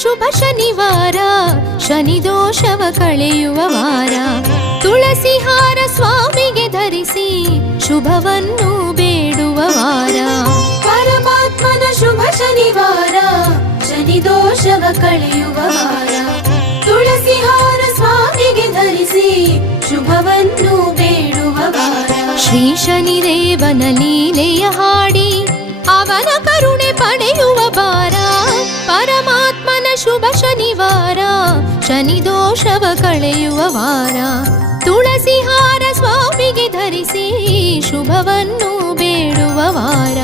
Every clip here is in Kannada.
ಶುಭ ಶನಿವಾರ, ಶನಿ ದೋಷವ ಕಳೆಯುವ ವಾರ. ತುಳಸಿ ಹಾರ ಸ್ವಾಮಿಗೆ ಧರಿಸಿ ಶುಭವನ್ನು ಬೇಡುವ ವಾರ. ಪರಮಾತ್ಮನ ಶುಭ ಶನಿವಾರ, ಶನಿ ದೋಷವ ಕಳೆಯುವ ವಾರ. ತುಳಸಿ ಹಾರ ಸ್ವಾಮಿಗೆ ಧರಿಸಿ ಶುಭವನ್ನು ಬೇಡುವ ವಾರ. ಶ್ರೀ ಶನಿದೇವನ ಲೀಲೆಯ ಹಾಡಿ ಅವನ ಕರುಣೆ ಪಡೆಯುವ ವಾರ. ಪರಮಾತ್ಮನ ಶುಭ ಶನಿವಾರ, ಶನಿ ದೋಷವ ಕಳೆಯುವ ವಾರ. ತುಳಸಿ ಹಾರ ಸ್ವಾಮಿಗೆ ಧರಿಸಿ ಶುಭವನ್ನು ಬೇಡುವ ವಾರ.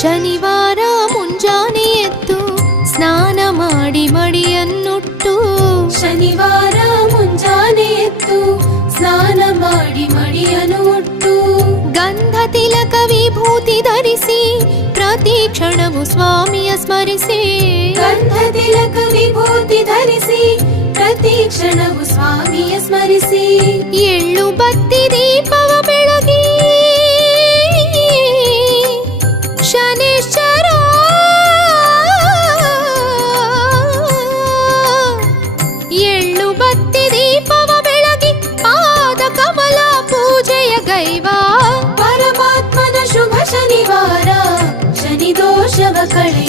ಶನಿವಾರ ಮುಂಜಾನೆ ಎದ್ದು ಸ್ನಾನ ಮಾಡಿ ಮಡಿಯನ್ನುಟ್ಟು. ಶನಿವಾರ ಮುಂಜಾನೆ ಎದ್ದು ಸ್ನಾನ ಮಾಡಿ ಮಡಿಯನ್ನು ಉಟ್ಟು. ಗಂಧ ತಿಲಕ ವಿಭೂತಿ ಧರಿಸಿ ಪ್ರತಿ ಕ್ಷಣವು ಸ್ವಾಮಿಯ ಸ್ಮರಿಸಿ. ಗಂಧ ತಿಲಕ ವಿಭೂತಿ ಧರಿಸಿ ಪ್ರತಿ ಕ್ಷಣವು ಸ್ವಾಮಿಯ ಸ್ಮರಿಸಿ. ಎಳ್ಳು ಬತ್ತಿ ದೀಪವ ಬೆಳಗಿ ಶನಿಶ್ಚರ ಎಳ್ಳು ಬತ್ತಿ ದೀಪವ ಬೆಳಗಿ ಪಾದ ಕಮಲ ಪೂಜೆಯ ಗೈವ. ಪರಮಾತ್ಮನ ಶುಭ ಶನಿವಾರ, ಶನಿ ದೋಷವ ಕಳೆ